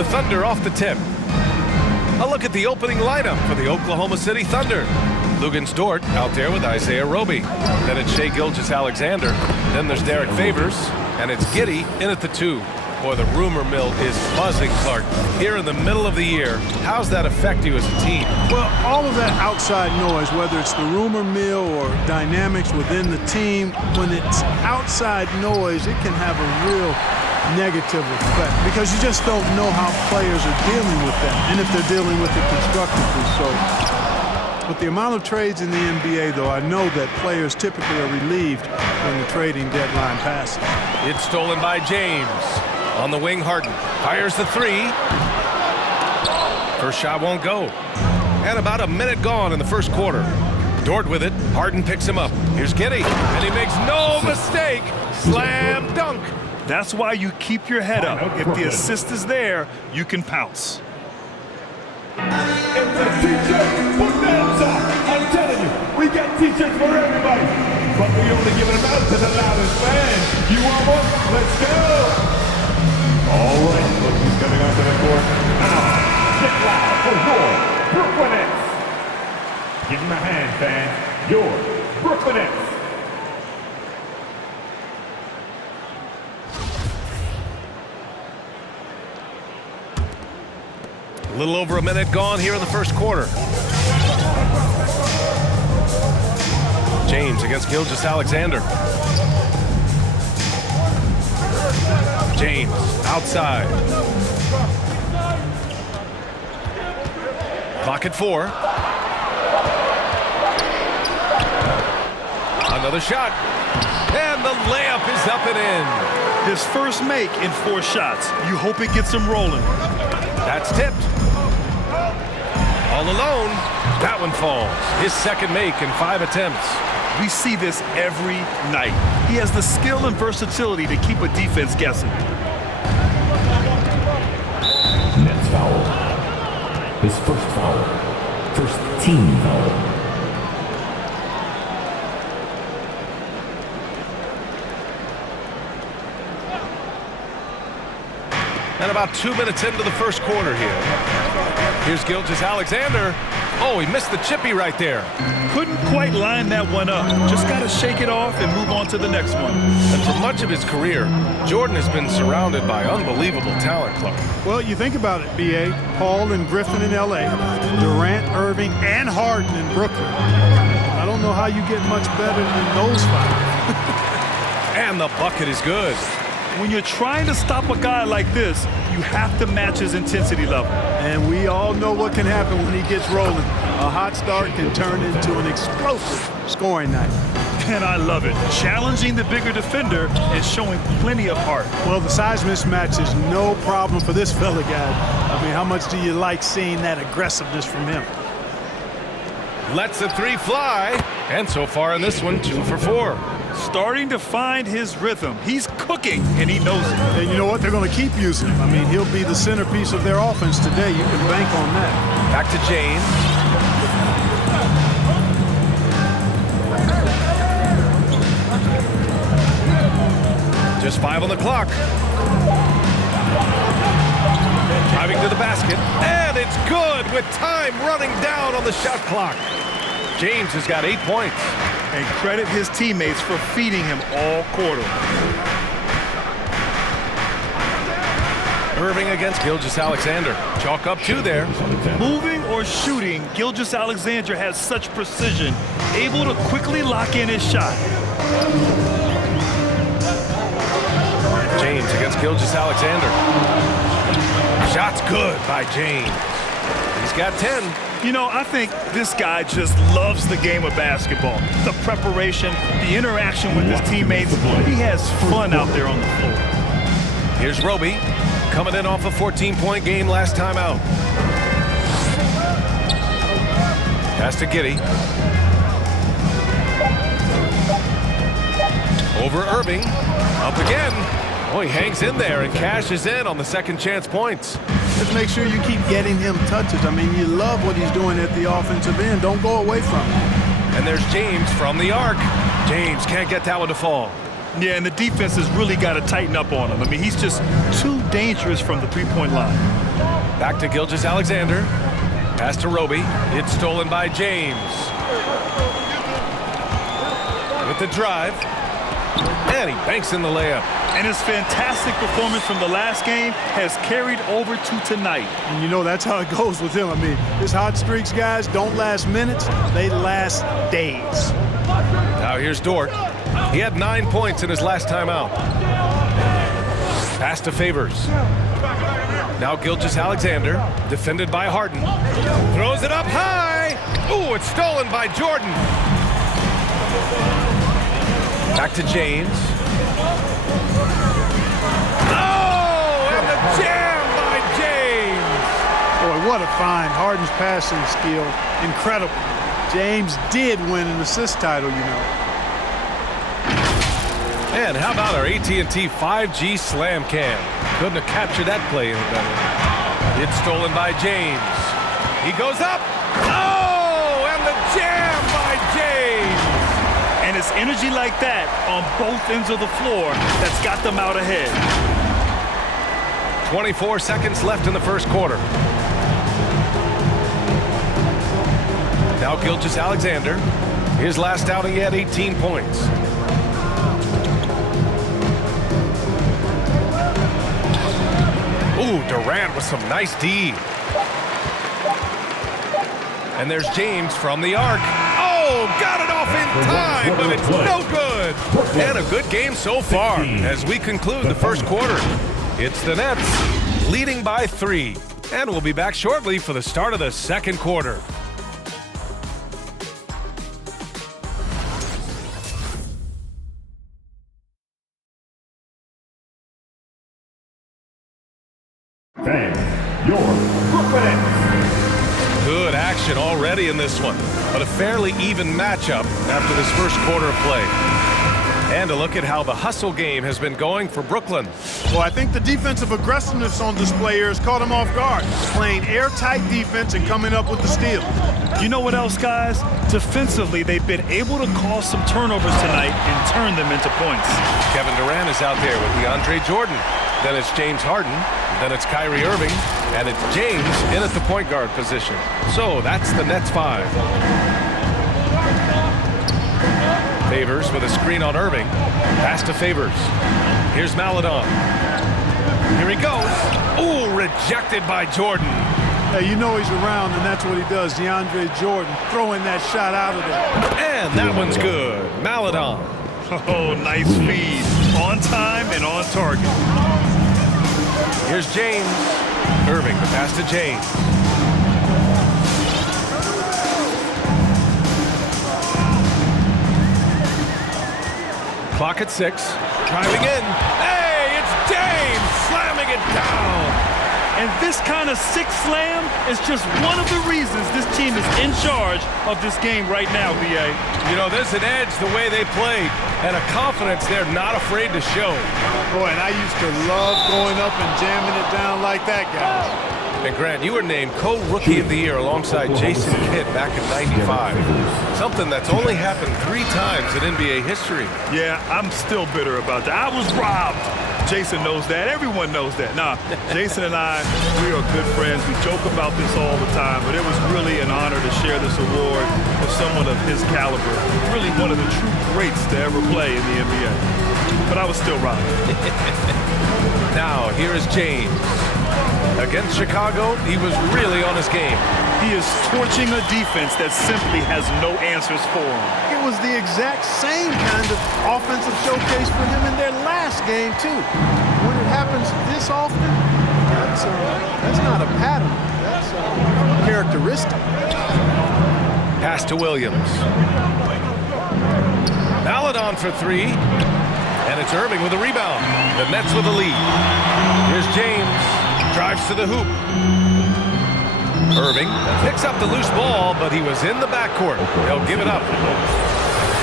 the Thunder off the tip. A look at the opening lineup for the Oklahoma City Thunder. Luguentz Dort out there with Isaiah Roby. Then it's Shai Gilgeous-Alexander. Then there's Derek Favors. And it's Giddey in at the 2. Boy, the rumor mill is buzzing, Clark. Here in the middle of the year, how's that affect you as a team? Well, all of that outside noise, whether it's the rumor mill or dynamics within the team, when it's outside noise, it can have a real negative effect because you just don't know how players are dealing with that and if they're dealing with it constructively. So with the amount of trades in the NBA, though, I know that players typically are relieved when the trading deadline passes. It's stolen by James. On the wing, Harden fires the 3. First shot won't go. And about a minute gone in the first quarter. Dort with it. Harden picks him up. Here's Giddey. And he makes no mistake. Slam dunk. That's why you keep your head up. If the assist is there, you can pounce. It's a t-shirt bonanza. I'm telling you, we got t-shirts for everybody. But we only give them out to the loudest fans. You want one? Let's go. All right, look who's coming onto the court. Now, get loud for your Brooklyn Nets. Give them a hand, fans. Your Brooklyn Nets. A little over a minute gone here in the first quarter. James against Gilgeous-Alexander. James outside. Clock at 4. Another shot. And the layup is up and in. His first make in 4 shots. You hope it gets him rolling. That's tipped. All alone. That one falls. His second make in 5 attempts. We see this every night. He has the skill and versatility to keep a defense guessing. Nets foul. His first foul. First team foul. And about 2 minutes into the first quarter here. Here's Gilgeous-Alexander. Oh, he missed the chippy right there. Couldn't quite line that one up. Just got to shake it off and move on to the next one. And for much of his career, Jordan has been surrounded by unbelievable talent, Clark. Well, you think about it, B.A. Paul and Griffin in L.A., Durant, Irving, and Harden in Brooklyn. I don't know how you get much better than those 5. And the bucket is good. When you're trying to stop a guy like this, you have to match his intensity level. And we all know what can happen when he gets rolling. A hot start can turn into an explosive scoring night. And I love it. Challenging the bigger defender and showing plenty of heart. Well, the size mismatch is no problem for this fella guy. I mean, how much do you like seeing that aggressiveness from him? Lets the 3 fly. And so far in this one, 2 for 4. Starting to find his rhythm. He's cooking, and he knows it. And you know what? They're going to keep using him. I mean, he'll be the centerpiece of their offense today. You can bank on that. Back to James. Just 5 on the clock. Driving to the basket. And it's good with time running down on the shot clock. James has got 8 points. And credit his teammates for feeding him all quarter. Irving against Gilgeous-Alexander. Chalk up 2 there. Moving or shooting, Gilgeous-Alexander has such precision, able to quickly lock in his shot. James against Gilgeous-Alexander. Shot's good by James. He's got 10. You know, I think this guy just loves the game of basketball. The preparation, the interaction with his teammates. He has fun out there on the floor. Here's Roby, coming in off a 14-point game last time out. Pass to Giddey. Over Irving. Up again. Oh, he hangs in there and cashes in on the second chance points. Just make sure you keep getting him touches. I mean, you love what he's doing at the offensive end. Don't go away from him. And there's James from the arc. James can't get that one to fall. Yeah, and the defense has really got to tighten up on him. I mean, he's just too dangerous from the three-point line. Back to Gilgeous-Alexander. Pass to Roby. It's stolen by James. With the drive. And he banks in the layup. And his fantastic performance from the last game has carried over to tonight. And you know that's how it goes with him. I mean, his hot streaks, guys, don't last minutes. They last days. Now here's Dort. He had 9 points in his last time out. Pass to Favors. Now Gilgeous-Alexander, defended by Harden. Throws it up high. Ooh, it's stolen by Jordan. Back to James. Oh, and the jam by James. Boy, what a find. Harden's passing skill, incredible. James did win an assist title, you know. And how about our AT&T 5G Slam Cam? Couldn't have captured that play any better. It's stolen by James. He goes up. Oh, and the jam by James. And it's energy like that on both ends of the floor that's got them out ahead. 24 seconds left in the first quarter. Now Gilgeous-Alexander. His last outing, he had 18 points. Ooh, Durant with some nice D. And there's James from the arc. Oh, got it off in time, but it's no good. And a good game so far as we conclude the first quarter. It's the Nets leading by 3. And we'll be back shortly for the start of the second quarter. Fans, your Brooklyn Nets. Good action already in this one, but a fairly even matchup after this first quarter of play. And a look at how the hustle game has been going for Brooklyn. Well, I think the defensive aggressiveness on display here has caught him off guard. Playing airtight defense and coming up with the steal. You know what else, guys? Defensively, they've been able to cause some turnovers tonight and turn them into points. Kevin Durant is out there with DeAndre Jordan. Then it's James Harden. Then it's Kyrie Irving. And it's James in at the point guard position. So that's the Nets 5. Favors with a screen on Irving. Pass to Favors. Here's Maledon. Here he goes. Ooh, rejected by Jordan. Hey, you know he's around, and that's what he does. DeAndre Jordan throwing that shot out of there. And that one's good. Maledon. Oh, nice feed. On time and on target. Here's James. Irving, the pass to James. Clock at 6. Driving in. Hey, it's James slamming it down. And this kind of six slam is just one of the reasons this team is in charge of this game right now, B.A. You know, there's an edge the way they played and a confidence they're not afraid to show. Boy, and I used to love going up and jamming it down like that, guys. And Grant, you were named co-rookie of the year alongside Jason Kidd back in '95. Something that's only happened 3 times in NBA history. Yeah, I'm still bitter about that. I was robbed. Jason knows that. Everyone knows that. Nah, Jason and I, we are good friends. We joke about this all the time, but it was really an honor to share this award with someone of his caliber. Really one of the true greats to ever play in the NBA. But I was still robbed. Now, here is James. Against Chicago, he was really on his game. He is torching a defense that simply has no answers for him. It was the exact same kind of offensive showcase for him in their last game, too. When it happens this often, that's not a pattern. That's a characteristic. Pass to Williams. Maledon for 3. And it's Irving with a rebound. The Nets with a lead. Here's James. Drives to the hoop. Irving picks up the loose ball, but he was in the backcourt. They'll give it up.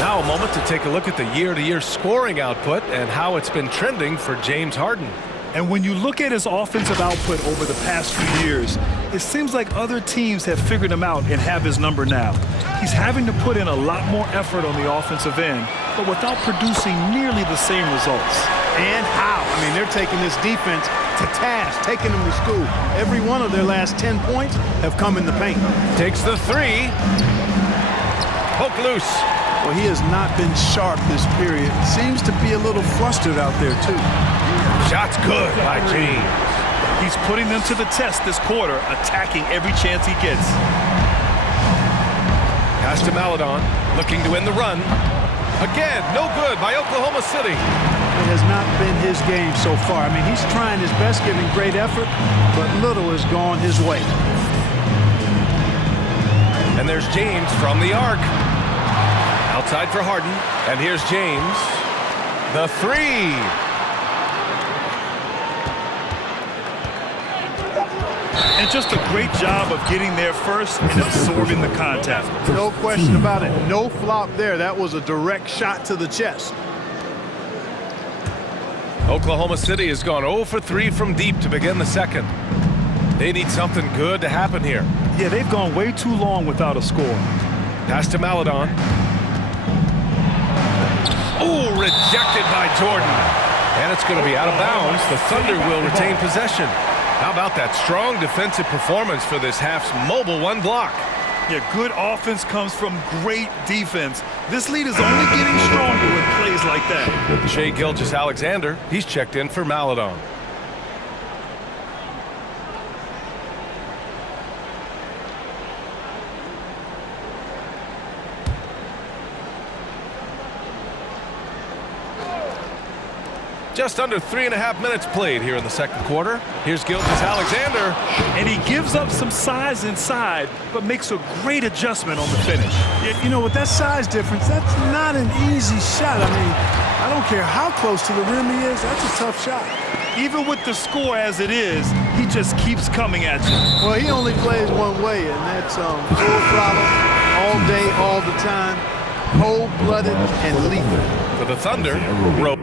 Now a moment to take a look at the year-to-year scoring output and how it's been trending for James Harden. And when you look at his offensive output over the past few years, it seems like other teams have figured him out and have his number now. He's having to put in a lot more effort on the offensive end, but without producing nearly the same results. And how? I mean, they're taking this defense to task, taking them to school. Every one of their last 10 points have come in the paint. Takes the three. Poke loose. Well, he has not been sharp this period. Seems to be a little flustered out there, too. Shot's good by James. He's putting them to the test this quarter, attacking every chance he gets. Pass to Maledon, looking to end the run. Again, no good by Oklahoma City. It has not been his game so far. I mean, he's trying his best, giving great effort, but little has gone his way. And there's James from the arc. Outside for Harden, and here's James. The three. And just a great job of getting there first and absorbing the contact. No question about it. No flop there. That was a direct shot to the chest. Oklahoma City has gone 0 for 3 from deep to begin the second. They need something good to happen here. Yeah, they've gone way too long without a score. Pass to Maledon. Oh, rejected by Jordan. And it's going to be out of bounds. The Thunder will retain possession. How about that strong defensive performance for this half's mobile one block? Yeah, good offense comes from great defense. This lead is only getting stronger with plays like that. Shai Gilgeous-Alexander, he's checked in for Maledon. Just under 3.5 minutes played here in the second quarter. Here's Gilgeous-Alexander. And he gives up some size inside, but makes a great adjustment on the finish. You know, with that size difference, that's not an easy shot. I mean, I don't care how close to the rim he is. That's a tough shot. Even with the score as it is, he just keeps coming at you. Well, he only plays one way, and that's full throttle, all day, all the time, cold-blooded and lethal. For the Thunder, Rowe.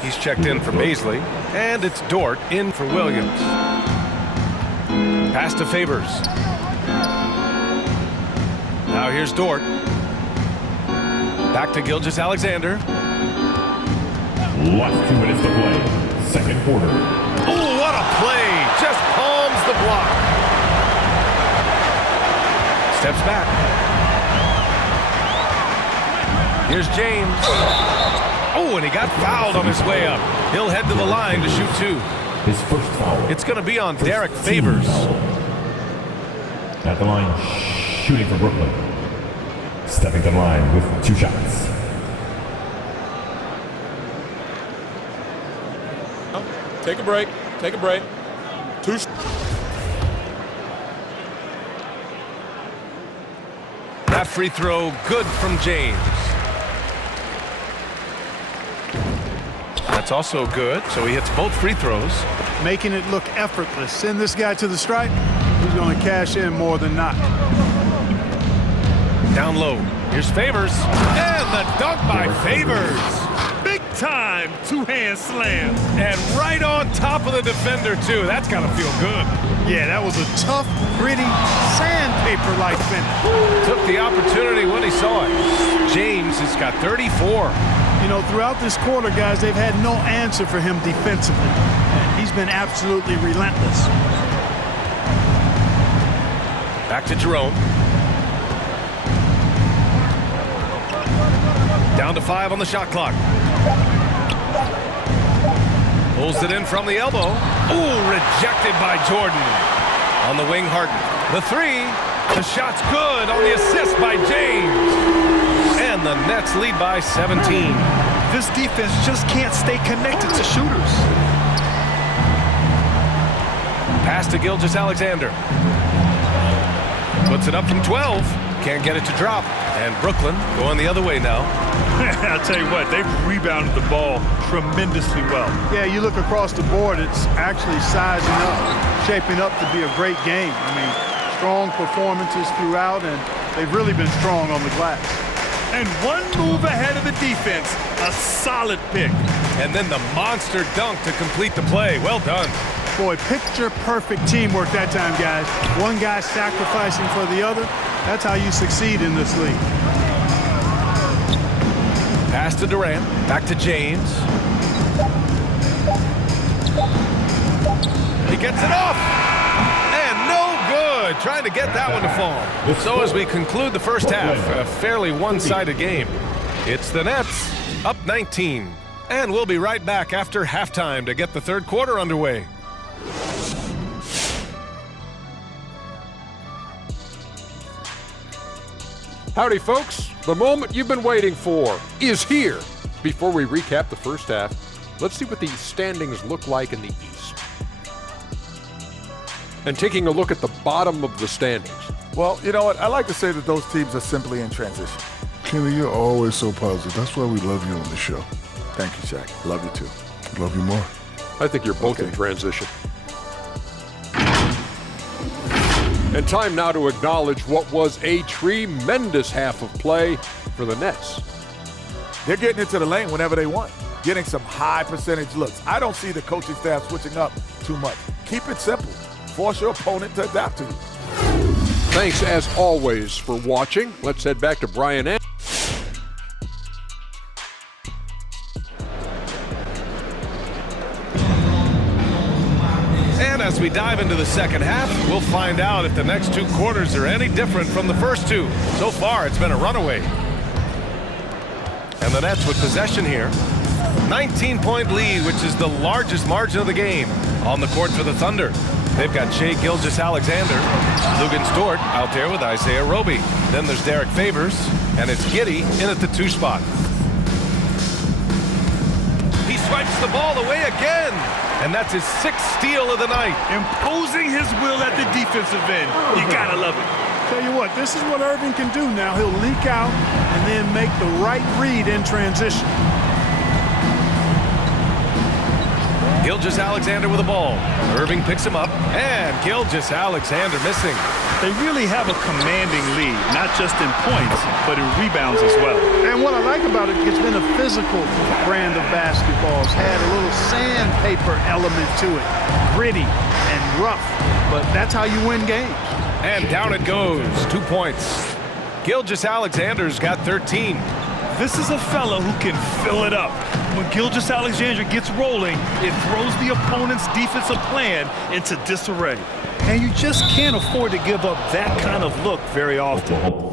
He's checked in for Baisley, and it's Dort in for Williams. Pass to Favors. Now here's Dort. Back to Gilgeous-Alexander. Last 2 minutes to play. Second quarter. Oh, what a play! Just palms the block. Steps back. Here's James. Oh, and he got fouled on his way up. He'll head to the line to shoot two. His first foul. It's going to be on Derek Favors. At the line, shooting for Brooklyn. Stepping to the line with 2 shots. Take a break. Take a break. 2. That free throw good from James. That's also good, so he hits both free throws. Making it look effortless. Send this guy to the stripe. He's going to cash in more than not. Down low. Here's Favors. And the dunk by Favors. Big time two-hand slam. And right on top of the defender, too. That's got to feel good. Yeah, that was a tough, gritty, sandpaper-like finish. Took the opportunity when he saw it. James has got 34. You know, throughout this quarter, guys, they've had no answer for him defensively. And he's been absolutely relentless. Back to Jerome. Down to 5 on the shot clock. Pulls it in from the elbow. Ooh, rejected by Jordan. On the wing, Harden. The three. The shot's good on the assist by James. And the Nets lead by 17. This defense just can't stay connected to shooters. Pass to Gilgeous-Alexander. Puts it up from 12. Can't get it to drop. And Brooklyn going the other way now. I'll tell you what, they've rebounded the ball tremendously well. Yeah, you look across the board, it's actually sizing up, shaping up to be a great game. I mean, strong performances throughout, and they've really been strong on the glass. And one move ahead of the defense, a solid pick. And then the monster dunk to complete the play. Well done. Boy, picture-perfect teamwork that time, guys. One guy sacrificing for the other. That's how you succeed in this league. Pass to Durant. Back to James. He gets it off. And no good. Trying to get that one to fall. So as we conclude the first half, a fairly one-sided game. It's the Nets up 19. And we'll be right back after halftime to get the third quarter underway. Howdy, folks. The moment you've been waiting for is here. Before we recap the first half, let's see what the standings look like in the East. And taking a look at the bottom of the standings. Well, you know what? I like to say that those teams are simply in transition. Kenny, you're always so positive. That's why we love you on the show. Thank you, Shaq. Love you too. Love you more. I think you're both in transition. And time now to acknowledge what was a tremendous half of play for the Nets. They're getting into the lane whenever they want, getting some high percentage looks. I don't see the coaching staff switching up too much. Keep it simple. Force your opponent to adapt to you. Thanks, as always, for watching. Let's head back to Brian Anderson. And as we dive into the second half, we'll find out if the next two quarters are any different from the first two. So far, it's been a runaway. And the Nets with possession here. 19-point lead, which is the largest margin of the game. On the court for the Thunder, they've got Shai Gilgeous-Alexander, Luguentz Dort out there with Isaiah Roby. Then there's Derek Favors, and it's Giddey in at the 2 spot. He swipes the ball away again. And that's his 6th steal of the night. Imposing his will at the defensive end. You gotta love it. Tell you what, this is what Irving can do now. He'll leak out and then make the right read in transition. Gilgeous-Alexander with the ball. Irving picks him up, and Gilgeous-Alexander missing. They really have a commanding lead, not just in points, but in rebounds as well. And what I like about it, it's been a physical brand of basketball. It's had a little sandpaper element to it, gritty and rough, but that's how you win games. And down it goes, 2 points. Gilgeous-Alexander's got 13. This is a fella who can fill it up. When Gilgeous-Alexander gets rolling, it throws the opponent's defensive plan into disarray. And you just can't afford to give up that kind of look very often.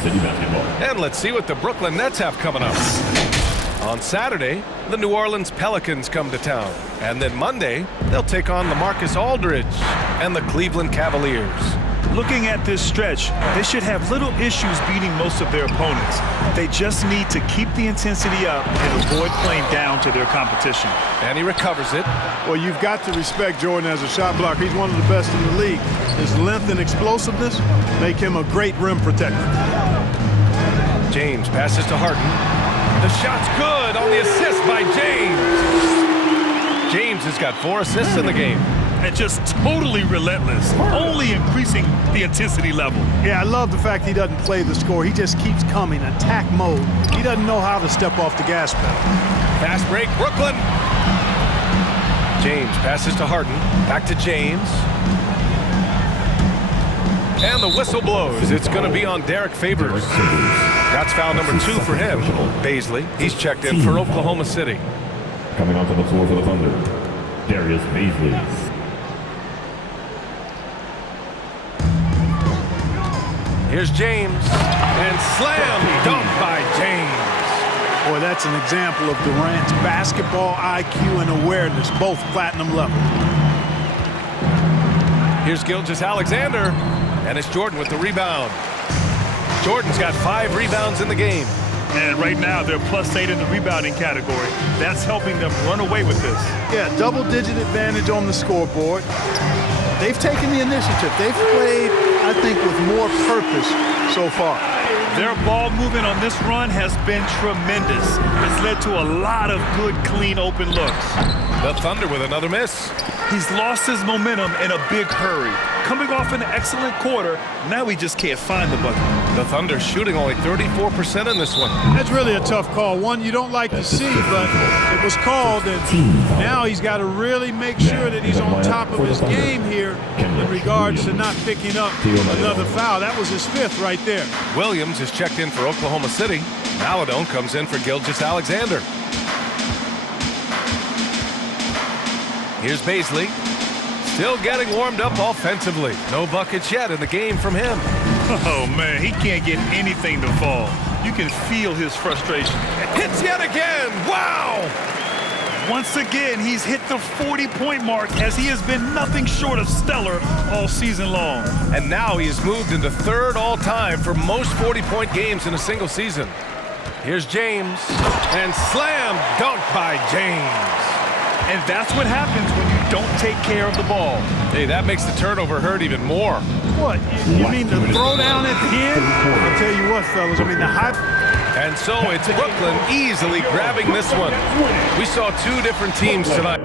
City basketball. And let's see what the Brooklyn Nets have coming up. On Saturday, the New Orleans Pelicans come to town. And then Monday, they'll take on LaMarcus Aldridge and the Cleveland Cavaliers. Looking at this stretch, they should have little issues beating most of their opponents. They just need to keep the intensity up and avoid playing down to their competition. And he recovers it. Well, you've got to respect Jordan as a shot blocker. He's one of the best in the league. His length and explosiveness make him a great rim protector. James passes to Harden. The shot's good on the assist by James. James has got 4 assists in the game. and just totally relentless, only increasing the intensity level. Yeah, I love the fact he doesn't play the score. He just keeps coming, attack mode. He doesn't know how to step off the gas pedal. Fast break, Brooklyn. James passes to Harden. Back to James. And the whistle blows. It's going to be on Derek Favors. That's foul number 2 for him. Baisley, he's checked in for Oklahoma City. Coming onto the floor for the Thunder, Darius Baisley. Here's James. And slam dunk by James. Boy, that's an example of Durant's basketball IQ and awareness, both platinum level. Here's Gilgeous-Alexander. And it's Jordan with the rebound. Jordan's got 5 rebounds in the game. And right now, they're +8 in the rebounding category. That's helping them run away with this. Yeah, double-digit advantage on the scoreboard. They've taken the initiative. They've played, I think, with more purpose so far. Their ball movement on this run has been tremendous. It's led to a lot of good, clean, open looks. The Thunder with another miss. He's lost his momentum in a big hurry. Coming off an excellent quarter, now he just can't find the bucket. The Thunder shooting only 34% in this one. That's really a tough call. One you don't like to see, but it was called, and now he's got to really make sure that he's on top of his game here in regards to not picking up another foul. That was his 5th right there. Williams is checked in for Oklahoma City. Maladone comes in for Gilgeous-Alexander. Here's Baisley. Still getting warmed up offensively. No buckets yet in the game from him. Oh, man, he can't get anything to fall. You can feel his frustration. Hits yet again. Wow! Once again, he's hit the 40-point mark as he has been nothing short of stellar all season long. And now he has moved into 3rd all-time for most 40-point games in a single season. Here's James. And slam dunk by James. And that's what happens when you don't take care of the ball. Hey, that makes the turnover hurt even more. What? You mean the throwdown at the end? I'll tell you what, fellas. I mean, the high... And so it's Brooklyn easily grabbing this one. We saw 2 different teams tonight.